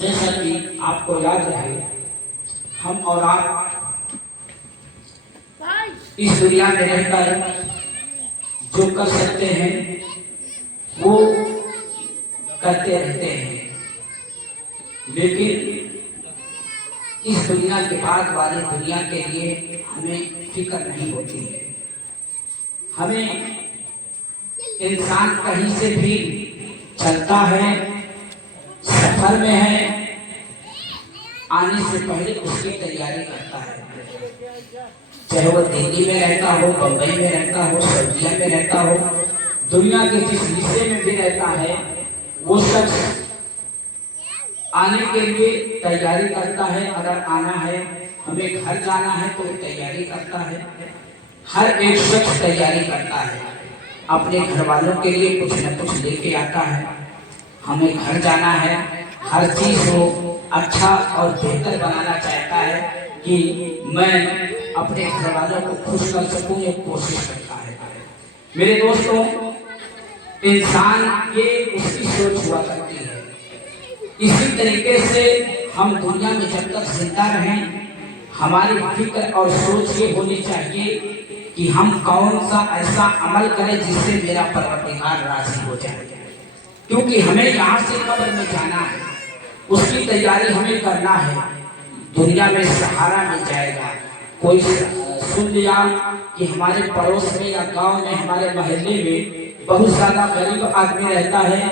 جیسا کہ آپ کو یاد رہے، ہم اور آپ اس دنیا میں رہ کر جو کر سکتے ہیں وہ کرتے رہتے ہیں، لیکن اس دنیا کے بعد والی دنیا کے لیے ہمیں فکر نہیں ہوتی ہے۔ ہمیں انسان کہیں سے بھی چلتا ہے، سفر میں ہے، آنے سے پہلے اس کی تیاری کرتا ہے، چاہے وہ دلی میں رہتا ہو، بمبئی میں رہتا ہو، سعودیہ میں رہتا ہو، دنیا کے جس حصے میں بھی رہتا ہے، وہ شخص آنے کے لیے تیاری کرتا ہے۔ اگر آنا ہے، ہمیں گھر جانا ہے تو تیاری کرتا ہے۔ ہر ایک شخص تیاری کرتا ہے، اپنے گھر والوں کے لیے کچھ نہ کچھ لے کے آتا ہے۔ ہمیں گھر جانا ہے، ہر چیز کو اچھا اور بہتر بنانا چاہتا ہے کہ میں اپنے گھر والوں کو خوش کر سکوں، یہ کوشش کرتا ہے۔ میرے دوستوں، انسان یہ اس کی سوچ ہوا کرتی ہے۔ اسی طریقے سے ہم دنیا میں جب تک زندہ رہیں، ہماری فکر اور سوچ یہ ہونی چاہیے کہ ہم کون سا ایسا عمل کریں جس سے میرا پروردگار راضی ہو جائے، کیونکہ ہمیں یہاں سے قبر میں جانا ہے، اس کی تیاری ہمیں کرنا ہے۔ دنیا میں سہارا مل جائے گا، کوئی سن لیا کہ ہمارے پڑوس میں یا گاؤں میں، ہمارے محلے میں بہت زیادہ غریب آدمی رہتا ہے،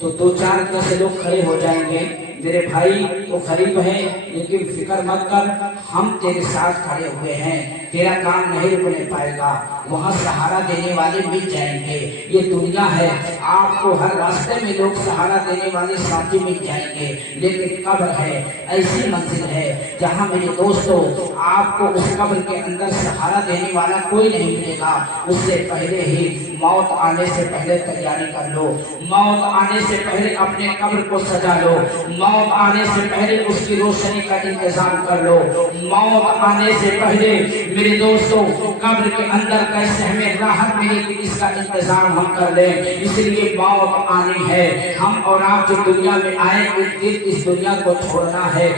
تو 2-4 لوگ کھڑے ہو جائیں گے، میرے بھائی وہ غریب ہے لیکن فکر مت کر، ہم تیرے ساتھ کھڑے ہوئے ہیں، تیرا کام نہیں رکنے پائے گا، وہاں سہارا دینے والے مل جائیں گے۔ یہ دنیا ہے، آپ کو ہر راستے میں لوگ سہارا دینے والے ساتھی مل جائیں گے، لیکن قبر ہے، ایسی منزل ہے جہاں میرے دوستوں آپ کو اس قبر کے اندر سہارا دینے والا کوئی نہیں ملے گا۔ اس سے پہلے ہی موت آنے سے پہلے تیاری کر لو، موت آنے سے پہلے اپنے قبر کو سجا لو، موت آنے سے پہلے اس کی روشنی کا انتظام کر لو، موت آنے سے پہلے میرے دوستوں قبر کے اندر کیسے ہمیں راحت ملے گی اس کا انتظام ہم کر لیں۔ اس لیے موت آنی ہے، ہم اور آپ جو دنیا میں آئے ایک دن اس دنیا کو چھوڑنا ہے۔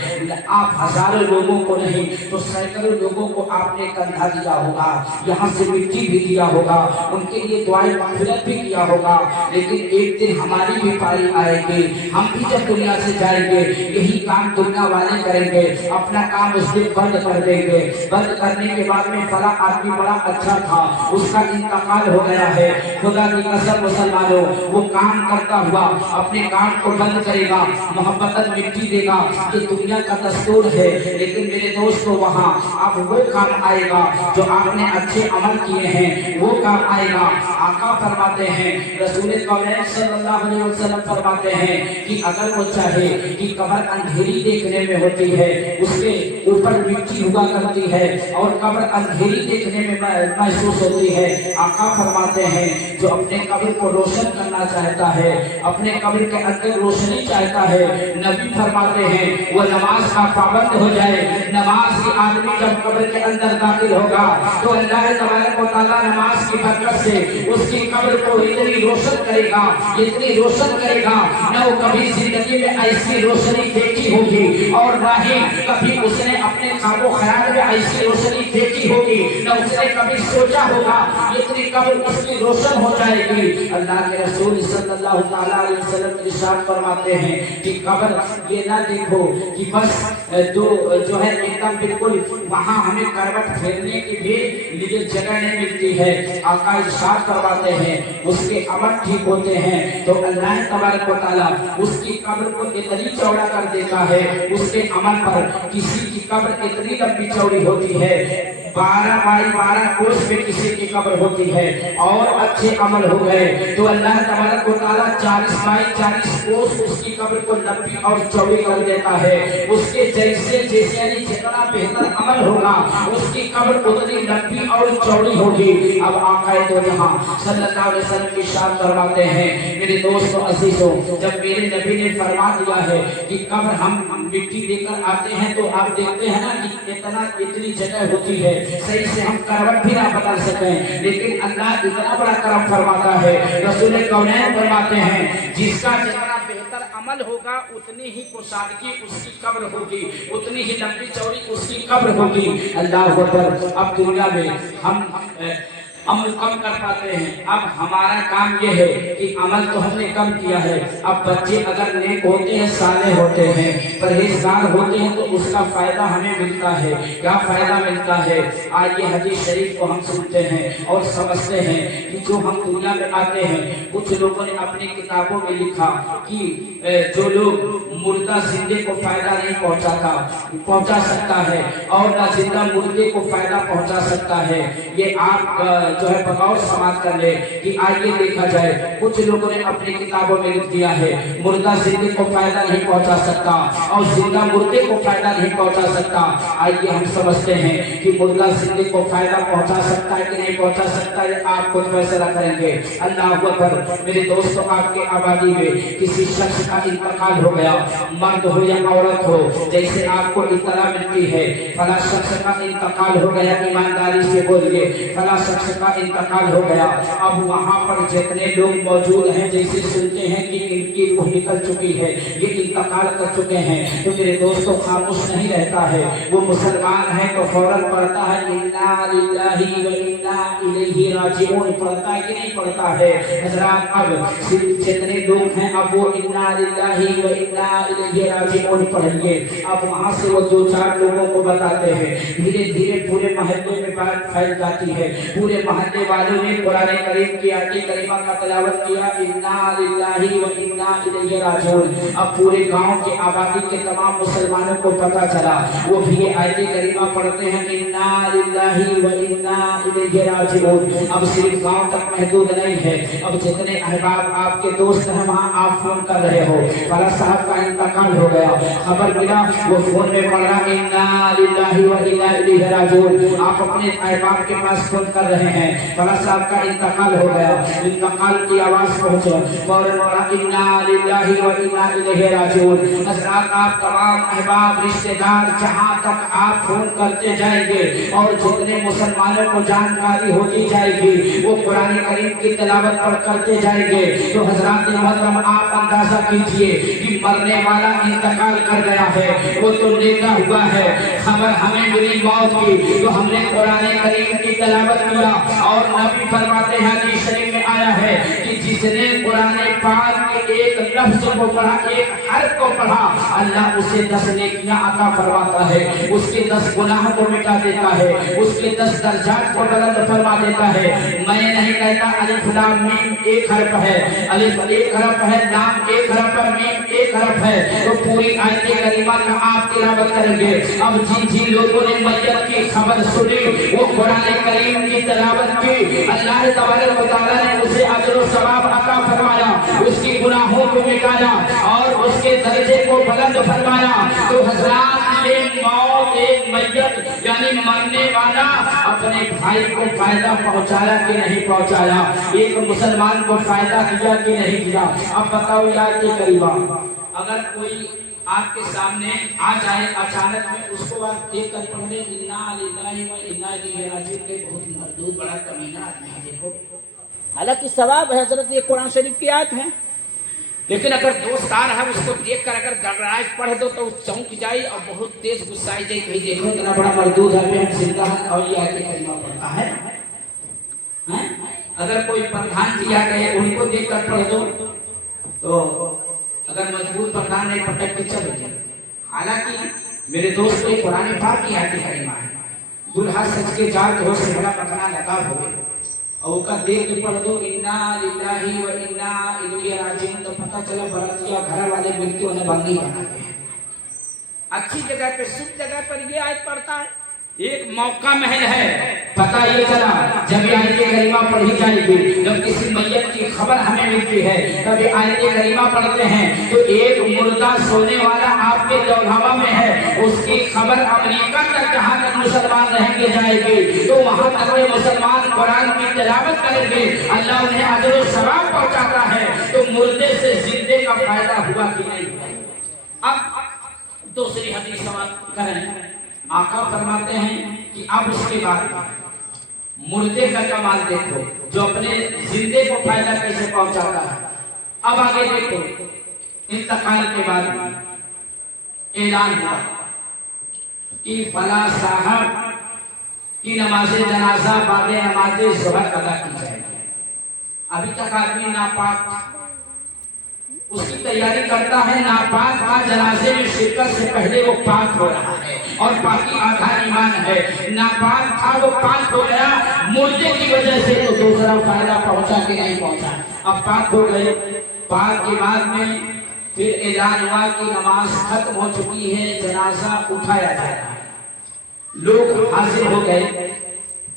آپ ہزاروں لوگوں کو نہیں تو سینکڑوں لوگوں کو آپ نے کندھا دیا ہوگا، یہاں سے مٹی بھی دیا ہوگا، ان کے لیے دعائیں مغفرت بھی کیا ہوگا، لیکن ایک دن ہماری بھی پاری آئے گی، ہم بھی جب دنیا سے جائیں گے یہی کام دنیا والے کریں گے، اپنا کام اس دن بند کر دیں گے۔ بند کرنے کے بعد میں فلاں آدمی بڑا اچھا تھا، اس کا انتقال ہو گیا ہے، خدا کی قسم مسلمانوں وہ کام کرتا ہوا اپنے کام کو بند کرے گا، محبتاً مٹی دے گا، یہ دنیا کا دستور ہے، لیکن میرے دوستو وہاں اب وہ کام آئے گا جو آپ نے اچھے عمل کیے ہیں، وہ کام آئے گا۔ آقا فرماتے ہیں، رسول کونین صلی اللہ علیہ وسلم فرماتے ہیں کہ اگر وہ چاہے کہ قبر اندھیری دیکھنے میں ہوتی ہے، اس کے اوپر مٹی ہوا کرتی ہے اور قبر اندھیری دیکھنے میں محسوس ہوتی ہے، آقا فرماتے ہیں جو اپنے قبر کو روشن کرنا چاہتا ہے، اپنے قبر کے اندر روشنی چاہتا ہے، نبی فرماتے ہیں وہ نماز کا پابند ہو جائے۔ نماز کی آدمی جب قبر کے اندر داخل ہوگا تو اللہ تبارک و تعالیٰ نماز کی برکت سے اس کی قبر کو اتنی روشن کرے گا، اتنی روشن کرے گا، نہ وہ کبھی زندگی میں ایسی روشنی دیکھی ہوگی اور نہ ہی کبھی اس نے اپنے خواب و خیال میں ایسی روشنی دیکھی ہوگی، نہ اس نے کبھی سوچا ہوگا، اتنی قبر اس کی روشن ہو جائے گی۔ اللہ کے رسول صلی اللہ تعالیٰ علیہ وسلم ارشاد فرماتے ہیں کہ قبر یہ نہ دیکھو کہ بس جو ہے ایک دم بالکل وہاں ہمیں کروٹ پھیرنے کے لیے جگہ نہیں ملتی ہے، آقا ارشاد فرماتے ہیں اس کے عمل ٹھیک ہوتے ہیں تو اللہ تبارک و تعالیٰ اس کی قبر کو اتنی چوڑا کر دیتا ہے، اس کے عمل پر کسی کی قبر اتنی لمبی چوڑی ہوتی ہے، 12x12 کوس میں کسی کی قبر ہوتی ہے، اور اچھے عمل ہو گئے تو اللہ تبارک و تعالیٰ 40x40 کوس اس کی قبر کو لمبی اور چوڑی کر دیتا ہے۔ اس کے جیسے یعنی جتنا بہتر عمل ہوگا اس کی قبر اتنی لمبی اور چوڑی ہوگی۔ اب آقا دو جہاں صلی اللہ علیہ وسلم کی شان فرماتے ہیں، میرے دوستو عزیزو جب میرے نبی نے فرما دیا ہے کہ قبر ہم مٹی لے کر آتے ہیں تو آپ دیکھتے ہیں نا کہ اتنی جگہ ہوتی ہے صحیح سے ہم کروٹ بھی نہ بدل سکیں، لیکن اللہ اتنا بڑا کرم فرماتا ہے، رسول کونین فرماتے ہیں جس کا جتنا بہتر अमल होगा उतनी ही कुशादगी उसकी कब्र होगी, उतनी ही लंबी चौड़ी उसकी कब्र होगी। अल्लाह अकबर। अब दुनिया में हम अमल कम कर पाते हैं। अब हमारा काम ये है कि अमल तो हमने कम किया है, अब बच्चे अगर नेक होते हैं, साले होते हैं, परहेजगार होते हैं तो उसका फायदा हमें मिलता है। क्या फायदा मिलता है? आज ये हदीस शरीफ को हम सुनते हैं और समझते हैं कि जो हम दुनिया में आते हैं, कुछ लोगों ने अपनी किताबों में लिखा कि जो लोग मुर्दा जिंदे को फायदा नहीं पहुंचा सकता है और ना जिंदा मुर्दे को फायदा पहुंचा सकता है। ये आप जो है बगौर समाप्त कर ले कि आइए देखा जाए, कुछ लोगों ने अपनी किताबों में लिख दिया है मुर्दा जिंदे को फायदा नहीं पहुंचा सकता और जिंदा मुर्दे को फायदा नहीं पहुंचा सकता। आइए हम समझते हैं कि मुर्दा जिंदे को फायदा पहुंचा सकता है कि नहीं पहुंचा सकता है, आप खुद फैसला करेंगे। अल्लाह अकबर। मेरे दोस्तों, आपके आबादी में किसी शख्स का इंतकाल हो गया, मर्द हो या औरत हो, जैसे आपको इत्तला मिलती है फला शख्स का इंतकाल हो गया, ईमानदारी से बोलिए फला शख्स का इंतकाल हो गया। अब वहाँ पर जितने लोग मौजूद हैं, जैसे सुनते हैं कि इनकी रूह निकल चुकी है, ये इंतकाल कर चुके हैं, तो मेरे दोस्तों खामोश नहीं रहता है। वो मुसलमान है तो फौरन पढ़ता है इन्ना लिल्लाहि व इन्ना इलैहि राजिऊन, पढ़ता है कि नहीं पढ़ता है? हज़रात, अब जितने लोग हैं अब वो इन्ना लिल्लाहि व इन्ना इलैहि राजिऊन पढ़ेंगे। अब वहाँ से वो दो चार लोगों को बताते हैं, धीरे धीरे पूरे महल्ले में बात फैल जाती है। पूरे महल्ले वालों ने कुरान करीम की आयत करीमा का तिलावत किया इन्ना लिल्लाहि व इन्ना इलैहि राजिऊन। अब पूरे गांव के आबादी के तमाम मुसलमानों को पता चला, वो भी ये आयत करीमा पढ़ते हैं इन्ना लिल्लाहि व इन्ना इलैहि राजिऊन। अब सिर्फ गांव तक महदूद नहीं है, अब जितने अहबाब आपके दोस्त हैं वहाँ आप फोन कर रहे हो फला साहब का इंतकाल हो गया, खबर मिला, वो फोन में पढ़ रहा इन्ना लिल्लाहि व इन्ना इलैहि राजिऊन। आप अपने अहबाब के पास फोन कर रहे हैं फला साहब का इंतकाल हो गया, इंतकाल की आवाज पहुंचे, फौरन पढ़ा इन्ना लिल्लाहि व इन्ना इलैहि राजिऊन। हज़रात, आप तमाम अहबाब रिश्तेदार जहां तक आप फोन करते जाएंगे और जितने मुसलमानों को जानकारी होती जाएगी वो कुरान करीम की तिलावत पर करते जाएंगे, तो हज़रात मोहतरम आप अंदाजा कीजिए कि मरने वाला इंतकाल कर गया है, वो तो लेटा हुआ है, खबर हमें मिली मौत की, तो हमने कुरान करीम की तिलावत किया और नबी फरमाते हैं हदीस शरीफ में आया है कि जिसने कुरान पाक के एक लफ्ज को पढ़ा, एक हर्फ को पढ़ा, अल्लाह उसे 10 नेकियां अता फरमाता है, उसके 10 गुनाह को मिटा देता है, उसके 10 दर्जात को बुलंद फरमा देता है। मैं नहीं कहता अलिफ लाम मीम एक हर्फ है, अलिफ एक हर्फ है, लाम एक हर्फ है, मीम एक हर्फ है, तो पूरी आयत करीमा का आप तिलावत करेंगे। अब जिन लोगों ने मैयत की खबर सुनी वो कुरान करीम की तिलावत की, अल्लाह तबारक व तआला ने उसे अजर व सवाब अता फरमाया, उसकी गुनाहों को मिटाया और उसके दर्जे को बुलंद फरमाया। तो हज़रात, ये मौत, एक मैयत यानी मरने वाला अपने भाई को फायदा पहुंचाया कि नहीं पहुंचाया, एक मुसलमान को फायदा दिया कि नहीं दिया? अब बताओ यार के करीबा, अगर कोई आपके सामने आ जाए अचानक में, उसको आप देख कर पढ़ ले इन्ना लिल्लाहि व इन्ना इलैहि राजिऊन के बहुत मर्दूद बड़ा कमीना आदमी है, देखो हालांकि सवाब है हजरत, ये कुरान शरीफ की आयत है, लेकिन अगर दोस्तार है उसको देख कर अगर गड़गड़ाए पढ़ दो तो चौंक जाए और बहुत तेज गुस्साई जाए, कहीं देखो इतना बड़ा मर्दूद है जिंदा है और ये आयत करीमा पढ़ता है। अगर कोई प्रधान जी आ गए उनको देख कर पढ़ दो तो अगर मजबूत प्रधान नहीं पटक के चले जाए। हालांकि मेरे दोस्त को कुरान पाक की आयत करीमा है, दुल्हा सच के जाल तो से बड़ा पकड़ा लगा हो और उसका देख के पढ़ दो इन्ना लिल्लाहि व इन्ना इलैहि राजिऊन, तो पता चला बरतिया घर वाले मिलके उन्हें बंदी बनाते हैं। अच्छी जगह पे, शुभ जगह पर ये आयत पढ़ता है, एक मौका महल है, पता ये चला जब आयत करीमा पढ़ी जाएगी, जब किसी मैयत की खबर हमें मिलती है तब आयत करीमा पढ़ते हैं, तो एक मुर्दा सोने वाला आपके दौरावा में है, उसकी खबर अमेरिका तक जहाँ तक मुसलमान रहेंगे जाएगी, तो वहाँ तक वे मुसलमान कुरान की तिलावत करेंगे, अल्लाह उन्हें अजर व सवाब पहुँचाता है। तो मुर्दे से जिंदे का फायदा हुआ कि नहीं? अब दूसरी हदीस समाप्त करें। आका फरमाते हैं कि अब उसके बाद मुर्दे का कमाल देखो, जो अपने जिंदे को फायदा कैसे पहुंचाता है। अब आगे देखो, इंतकाल के बाद ऐलान हुआ कि फला साहब की नमाज जनाजा बाद नमाज ज़ुहर अदा की जाएगी। अभी तक आदमी नापाक उसकी तैयारी करता है, नापाक का जनाजे में शिरकत से पहले वो पाक हो रहा है और बाकी आधा ईमान है। नापाक था वो पाक हो गया मुर्दे की वजह से, तो दूसरा फायदा पहुंचा कि नहीं पहुंचा। अब पाक हो गए, पाक के बाद में फिर ऐलान हुआ कि नमाज खत्म हो चुकी है, जनाजा उठाया जा रहा है। लोग हाजिर हो गए,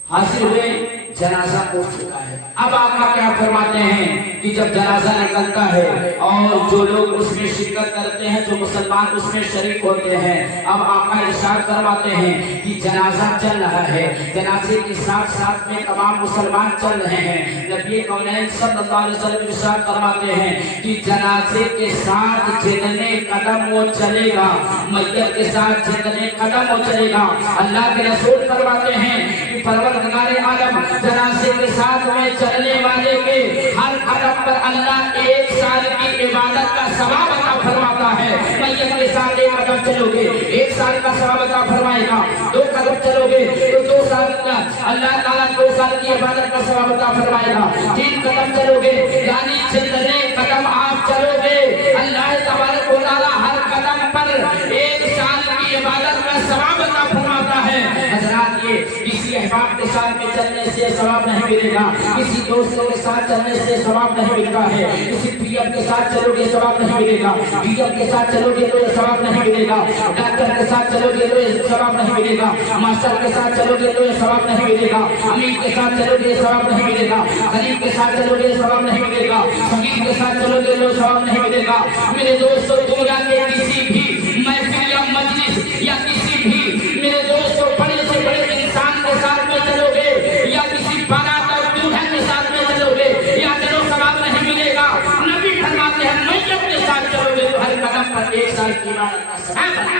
हाजिर हुए, जनाजा उठ चुका है। अब आका क्या फरमाते हैं कि जब जनाजा निकलता है और जो लोग उसमें शिरकत करते हैं, जो मुसलमान उसमें शरीक होते हैं, अब आका इरशाद करवाते हैं कि जनाजा चल रहा है, जनाजे के साथ साथ में तमाम मुसलमान चल रहे हैं। नबी कौनैन सल्लल्लाहु अलैहि वसल्लम इरशाद करवाते हैं कि जनाजे के साथ जितने कदम वो चलेगा, मैयत के साथ जितने कदम वो चलेगा, अल्लाह के रसूल करवाते हैं कि परवरदिगार आलम जनाजे के साथ में चलने वाले के हर कदम पर अल्लाह 1 साल की इबादत का सवाब अता फरमाता है। मैयत के साथ 1 कदम चलोगे 1 साल का सवाब अता फरमाएगा, 2 कदम चलोगे तो 2 साल का अल्लाह ताला 2 साल की इबादत का सवाब अता फरमाएगा। 3 कदम चलोगे यानी जितने कदम आप चलोगे अल्लाह तबारक व तआला हर कदम पर 1 साल की इबादत का सवाब अता फरमाता है। हज़रात, ये किसी अहबाब के साथ में चलने से सवाब नहीं मिलेगा, किसी दोस्तों के साथ चलने से सवाब नहीं मिलता है, किसी पीएम के साथ चलोगे सवाब नहीं मिलेगा, डीएम के साथ चलोगे तो ये सवाब नहीं मिलेगा, डॉक्टर के साथ चलोगे तो ये सवाब नहीं मिलेगा, मास्टर के साथ चलोगे तो ये सवाब नहीं मिलेगा, अमीर के साथ चलोगे सवाब नहीं मिलेगा, गरीब के साथ चलोगे सवाब नहीं मिलेगा, संगीत के साथ चलोगे तो सवाब नहीं मिलेगा। मेरे दोस्तों, दुनिया के किसी भी महफिल या मजलिस या किसी भी मेरे दोस्तों बड़े से बड़े इंसान के साथ में चलोगे या किसी बारात और दुल्हन के साथ में चलोगे या चलो सवाब नहीं मिलेगा। नबी फरमाते हैं मैयत के साथ चलोगे तो हर कदम पर 1 साल की इबादत का सवाब है।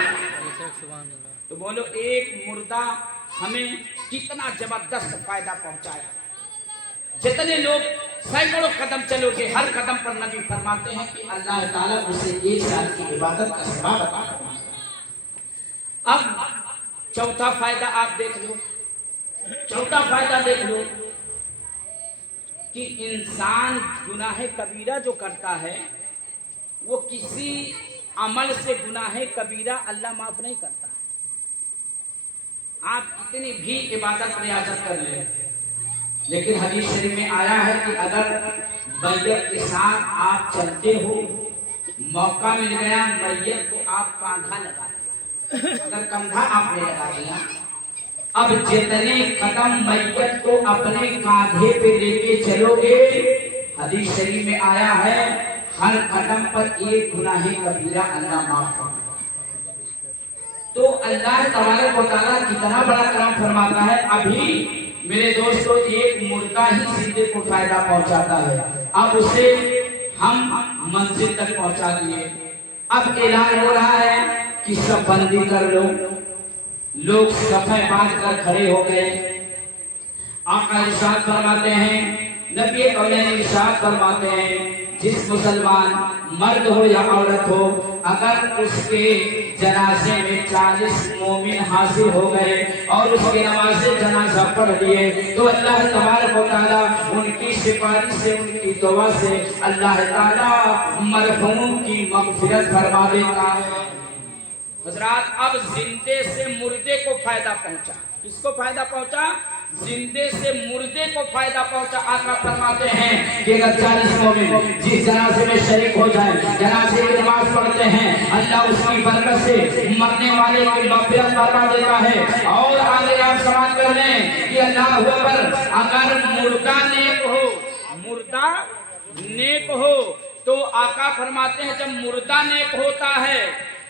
तो बोलो, एक मुर्दा हमें कितना जबरदस्त फायदा पहुंचाया। जितने लोग सैकड़ों कदम चलोगे हर कदम पर नबी फरमाते हैं कि अल्लाह ताला उसे 1 साल की इबादत का सवाब अता फरमाता है। अब चौथा फायदा आप देख लो, चौथा फायदा देख लो कि इंसान गुनाह कबीरा जो करता है वो किसी अमल से गुनाह कबीरा अल्लाह माफ नहीं करता है। आप कितनी भी इबादत रियाजत कर ले, लेकिन हदीस शरीफ में आया है कि अगर मैयत के साथ आप चलते हो, मौका मिल गया मैयत को आप कांधा लगा दो, अगर कंधा आपने लगा दिया, अब जितने कदम मैयत को अपने कांधे पे लेके चलोगे, हदीस शरीफ में आया है हर कदम पर 1 गुनाह कबीरा अल्लाह माफ फरमाता है। तो अल्लाह तबारक व तआला कितना बड़ा करम फरमाता है। अभी मेरे दोस्तों, एक मुर्दा ही जिंदे को फायदा पहुंचाता है, अब उसे हम मंजिल तक पहुंचा दिए। अब ऐलान हो रहा है कि सब बंदी कर लो, लोग सफे बांध कर खड़े हो गए। आका इरशाद फरमाते हैं, नबी कौनैन इरशाद फरमाते हैं, जिस मुसलमान मर्द हो या औरत हो, अगर उसके जनाजे में 40 मोमिन हाजिर हो गए और उसके नमाज़े जनाजा पढ़ लिए, तो अल्लाह तबारक व तआला उनकी सिफारिश से, उनकी दुआ से अल्लाह ताला मरहूम की मग़फ़िरत फरमा देता है। हज़रात, अब जिंदे से मुर्दे को फायदा पहुंचा। किसको फायदा पहुंचा? जिंदे से मुर्दे को फायदा पहुंचा। आका फरमाते हैं कि अगर 40 मोमिन जिस जनाजे में शरीक हो जाए, जनाजे की नमाज पढ़ते हैं, अल्लाह उसकी बरकत से मरने वाले की मग़फ़िरत फरमा देता है। और आगे आप समाज कर लें कि अल्लाह अकबर, अगर मुर्दा नेक हो, मुर्दा नेक हो, तो आका फरमाते हैं जब मुर्दा नेक होता है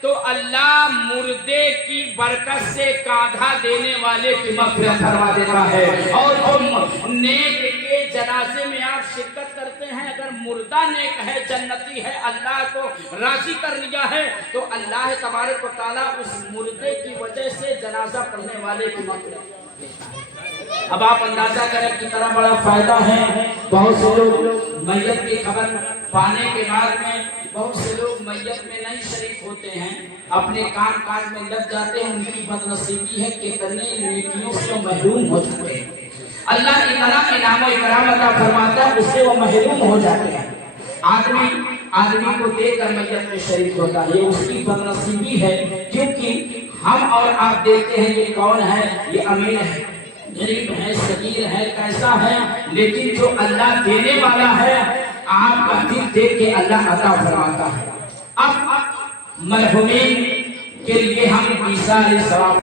तो अल्लाह मुर्दे की बरकत से कांधा देने वाले की मग़फ़िरत फरमा देता है। और जो नेक के जनाजे में आप शिरकत करते हैं, अगर मुर्दा नेक है, जन्नती है, अल्लाह को राज़ी कर लिया है, तो अल्लाह तबारक व तआला उस मुर्दे की वजह से जनाजा पढ़ने वाले की मग़फ़िरत देता है। अब आप अंदाजा करें कितना बड़ा फायदा है। बहुत से लोग मैयत की खबर पाने के बाद में بہت سے لوگ میت میں نہیں شریک ہوتے ہیں، اپنے کام کاج میں لگ جاتے ہیں، ان کی بدنصیبی ہے کہ کتنے نیکیوں سے وہ محروم ہو جاتے ہیں۔ اللہ اتنا انعام و اکرام عطا فرماتا ہے، اس سے وہ محروم ہو جاتے ہیں۔ آدمی کو دیکھ کر میت میں شریک ہوتا ہے، یہ اس کی بدنصیبی ہے، کیونکہ ہم اور آپ دیکھتے ہیں یہ کون ہے، یہ امیر ہے، غریب ہے، فقیر ہے، کیسا ہے، لیکن جو اللہ دینے والا ہے، آپ کا دل دیکھ کے اللہ عطا فرماتا ہے۔ اب مرحومین کے لیے ہم عیسیٰ علیہ السلام